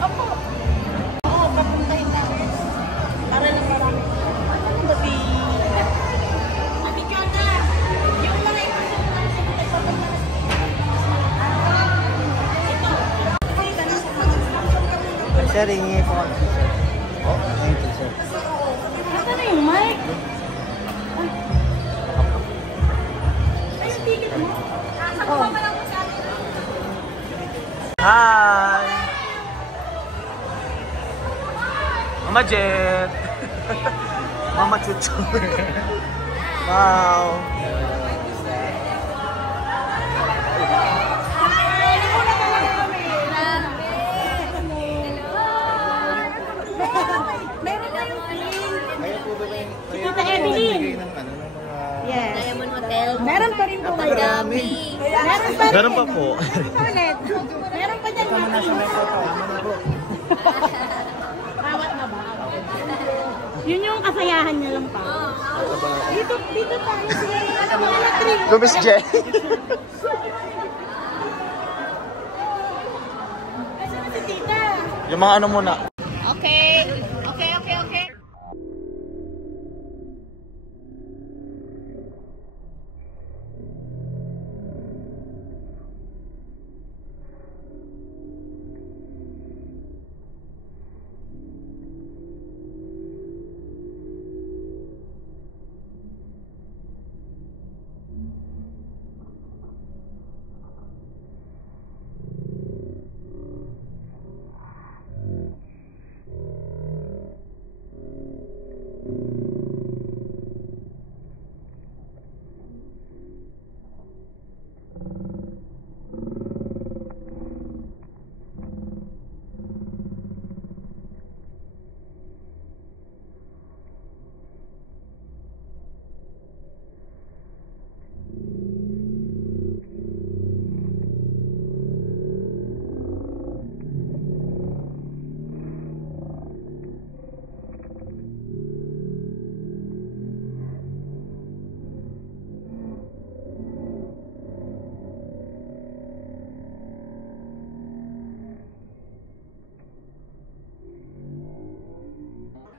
Opo. Oo, papuntahin namin. Para lang marami. Ano ba si... Abigana! Yung mga ipasukan sa nagpapalit. Ito. Sir, hingi po ako. Oh, thank you, sir. Ito na yung mic. Ay, yung ticket mo. Sakuha pa lang mo sa akin. Hi! Mama Jet! Mama Chuchu! Wow! Meron tayong Tita Evelyn. Yes. Diamond Hotel. Meron pa rin po kayo. Marami. Meron pa po. Ulit. Meron pa dyan. Rawat na ba? Yun yung kasayahan niya lang pa. Dito tayo. Lumis J. Kasi na si Tita. Yung mga ano muna. Okay.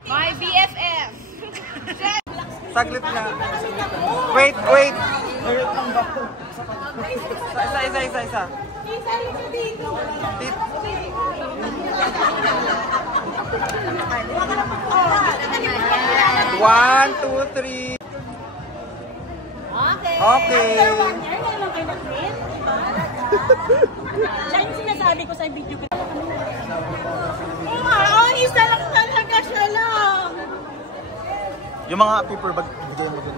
My BFF. Saglit na. Wait. Isa. One, two, three. Okay. Siya yung sinasabi ko sa video ko. Isa lang talaga siya lang. Yung mga paper bag, bigay mo din.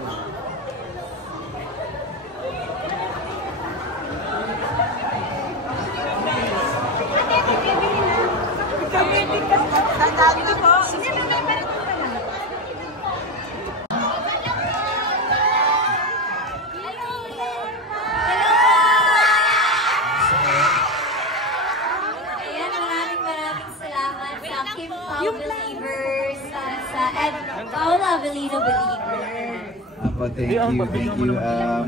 Thank you.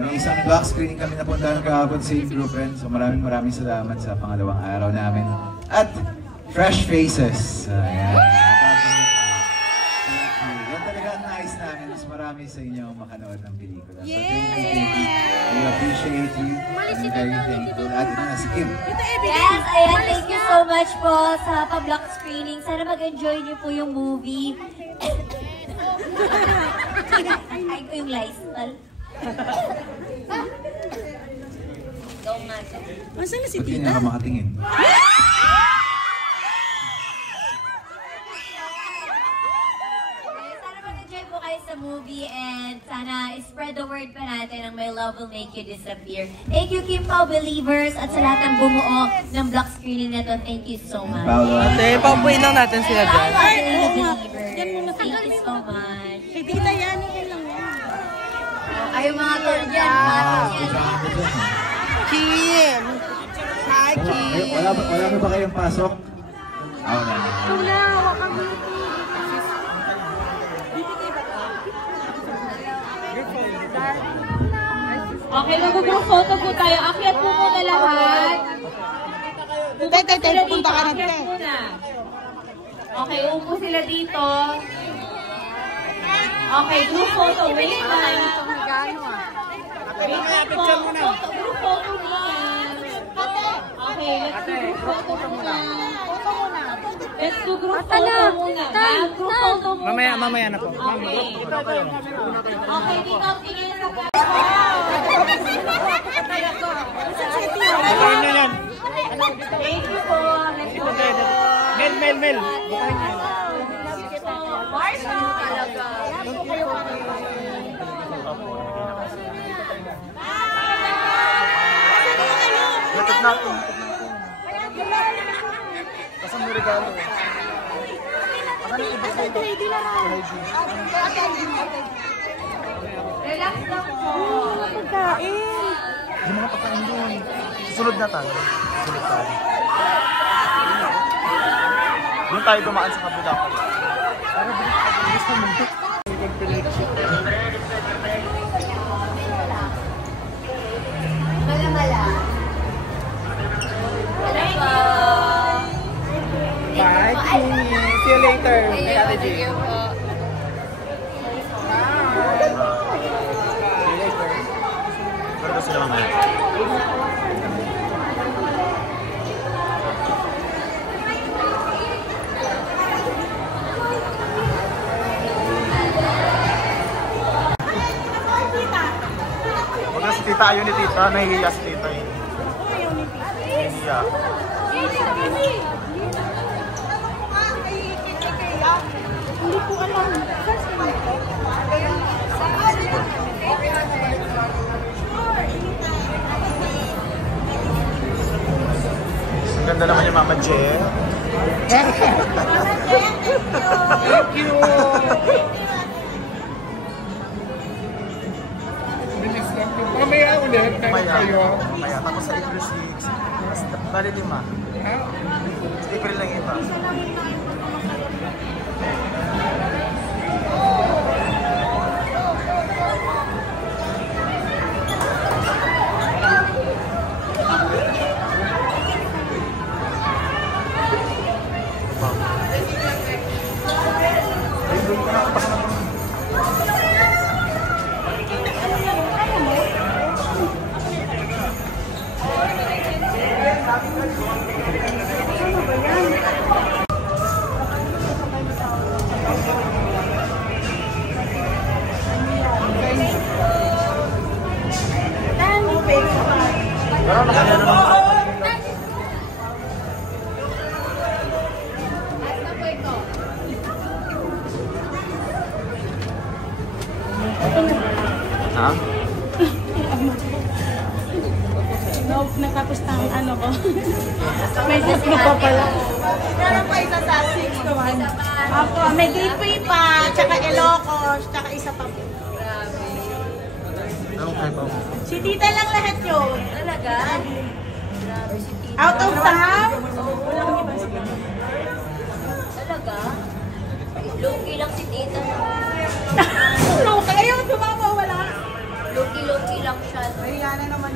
May isang block screening kami napuntahan kahapon sa group and so maraming salamat sa pangalawang araw namin. At Fresh Faces. Ayan. Thank you. Yan talaga ang nice namin. Mas marami sa inyo makanood ng pelikula. So thank you. We appreciate you. I'm very thankful. At ito na si Kim. Yes, ayan. Thank you so much po sa pa-block screening. Sana mag-enjoy niyo po yung movie. Ay ko yung Lysol. Go nga. Masaan na si Ba't Tita? yun na makatingin? Sana mag-enjoy po kayo sa movie and sana spread the word pa natin ang My Love Will Make You Disappear. Thank you, Kim Pao Believers, at sa lahat ng bumuo ng block screening na to. Thank you so much. Ate, paupuin lang natin sila dyan. Thank you so much. Si Tita yan, okay lang yan. Ay, mga tol dyan, mga tol dyan. Kim! Hi, Kim! Wala ba kayong pasok? Wala. Wala, wakang Okay, mag-group photo po tayo. Akyat po muna lahat. Te, pupunta ka na, te. Okay, upo sila dito. Okay, group photo. Wait lang. Group photo muna. Okay, let's do group photo muna. Let's do group photo muna. Group photo muna. Mamaya na po. Okay. Okay, dito ang tingin sa Thank you po. Let's go. Mel. Marsha talaga. Lapit natin. Kasama may regalo. Asan yung ibig sa'yo? Relax lang po. Yung mga pagkain doon. Susunod na tayo. Doon tayo dumaan sa kabila ko. Para bilis na mundo. Mala. Bye, Queenie. See you later. Thank you po. Pero sila mamaya. Huwag na si tita, ayaw ni tita. Nahihiya si tita eh. Nahihiya. Hindi ko alam. Ang ganda naman yung Mama Jen. Thank you. Mamaya ulit, tayo kayo. Mamaya. Tapos sa April 6. Bali 5. Sa April lang iba. Pero nakanya na naman. Ha? Natapos na ang ano ko. May test ko pa pala. Meron pa isa sa 6 naman. Opo, may gateway pa, tsaka Ilocos, tsaka isa pa po. Anong kayo ba? Si tita lang lahat yun. Talaga? Out of town? Walang iba sa tita. Talaga? Low-key lang si tita. Loka, ayaw sumama, wala. Low-key lang siya.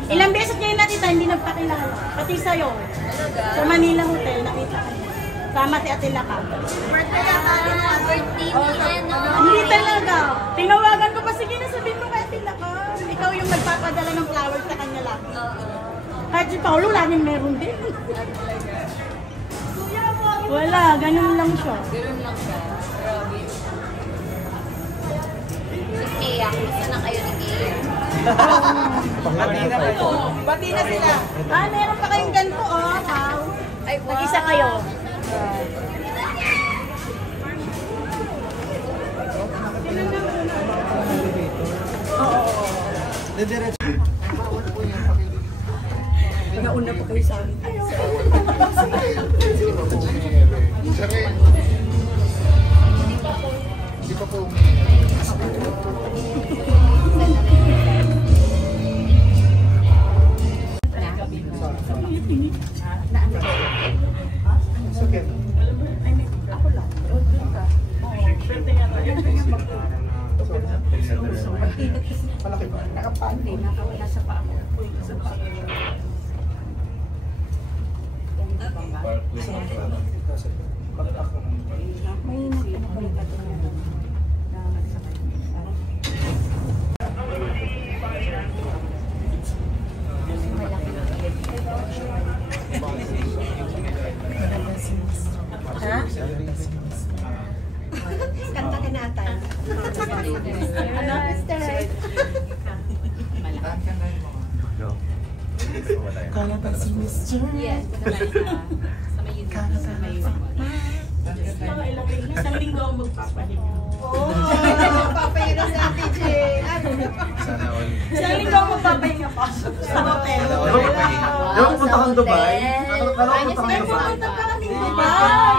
Ilang beses niya yung nakita, hindi nagpakilala. Pati sa'yo. Talaga? Sa Manila Hotel, nakita ko. Sama si Atila ka. Birthday ni ano? Hindi talaga. Tinawagan ko pa, sige na sabihin mo kay Atila ka. Ikaw yung nagpapadala ng flowers sa kanya lang. Kahit si Paolo, laging meron din. Wala, ganun lang siya. Ganun lang siya. Grabe. Si Kea, kumusta na kayo ni Kea? Bati na sila. Ah, meron pa kayong ganito, oh. Wow. Ay, Nag-isa kayo. Nauna pa kayo sa amin. Hindi pa po. Sakit. Ako lang. Malaki ba? Nakapante, nakawala sa paa. Uy, sa paa. Kanta ka na atay. Ano? Isang linggo ang magpapahinga. Oo, magpapahinga sa Ate Jane. Sana all. Isang linggo ang magpapahinga pa sa hotel. Di ba pupunta kang Dubai? Kala ko pupunta kang Dubai. Pupunta pa kami sa Dubai.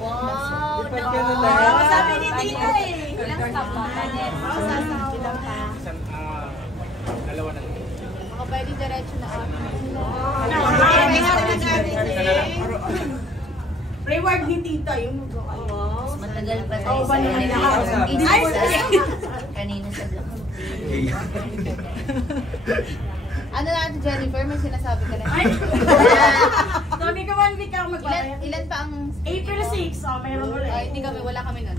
Wow! Sabi ni Tita eh. Ilang stop ba? Oo, sasabi lang pa. Baka pwede diretso na ako. Reward ni Tita yung mag-ano. Matagal pa tayo Oo, balik na lahat. Kanina sa vlog. Ano na ate Jennifer, may sinasabi ka na. Ay! Sabi ko 1 week ako magpapaya. Ilan pa ang... April 6, mayroon ulit. Ay, hindi kami, wala kami nun.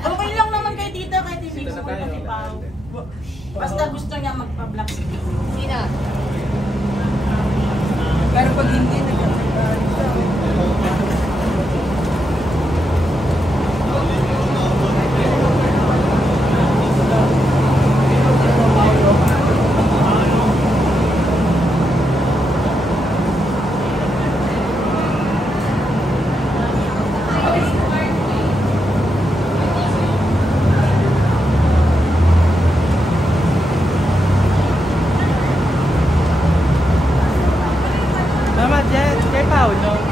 Okay lang naman kay Tita, kahit hindi ko kay Pao. Basta gusto niya magpa-black screen. Sina? Pero pag hindi, Mama Jen, kay Paolo.